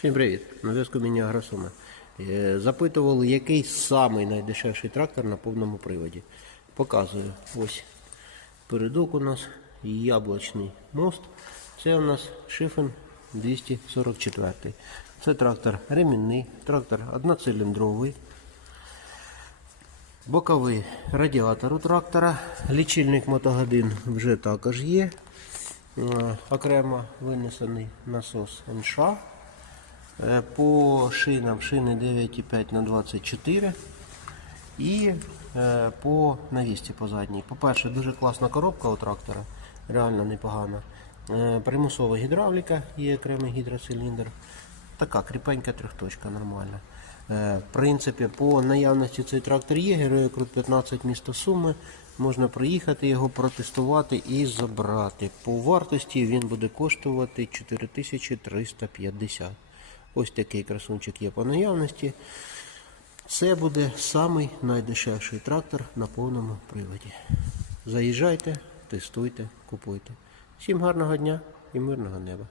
Всім привіт! На зв'язку мені Агросуми. Е, Запитували, який самий найдешевший трактор на повному приводі. Показую. Ось передок у нас яблучний мост. Це у нас Шифен 244. Це трактор ремінний, трактор одноциліндровий. Боковий радіатор у трактора. Лічильник мотогодин вже також є. Е, Окремо винесений насос НШ. Е, По шинам шини 9,5 на 24 і е, по навісті по задній. По-перше, дуже класна коробка у трактора, реально непогана. Е, Примусова гідравліка, є окремий гідроциліндр. Така кріпенька трьохточка, нормальна. В принципі, по наявності цей трактор є, Героя Крут 15 місто Суми. Можна приїхати його протестувати і забрати. По вартості він буде коштувати 4350. Ось такий красунчик є по наявності. Це буде самий найдешевший трактор на повному приводі. Заїжджайте, тестуйте, купуйте. Всім гарного дня і мирного неба.